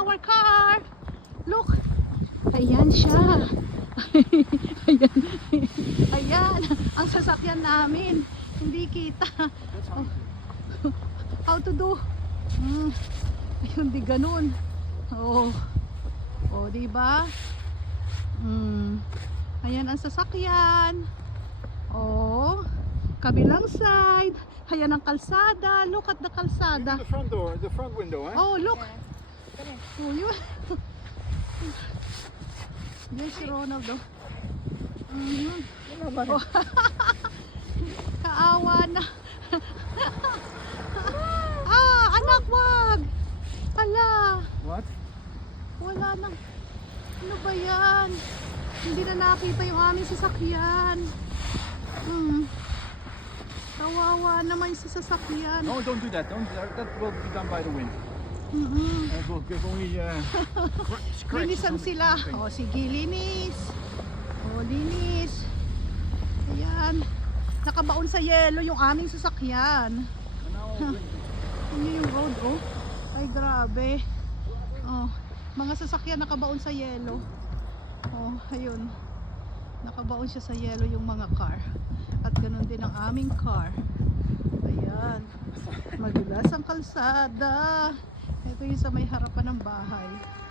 our car. Look. Ayan siya. Ayan. Ayan. Ang sasakyan namin. Hindi kita. Oh. How to do? Ayun, di ganun. Oh. Oh, di ba? Ayan ang sasakyan. Oh. Kabilang side. Ayan ang kalsada. Look at the kalsada. The front door, the front window, eh? Oh, look. Oh, yun. Yes, si Ronaldo. Oh. Kaawa na. Anak, wag. Hala. What? Wala nang. Ano ba yan? Hindi na nakita yung aming sasakyan. Kawawa naman sa sasakyan. No, don't do that. That will be done by the wind. That will give only scratch. Linisan sila. O, sige, linis. O, linis. Ayan. Nakabaon sa yelo yung aming sasakyan. Hindi yung road, oh. Ay, grabe. Oh, mga sasakyan nakabaon sa yelo. Oh, ayun. Nakabaon siya sa yelo yung mga car. At ganun din ang aming car. Ayan. Madulas ang kalsada. Ito yung sa may harapan ng bahay.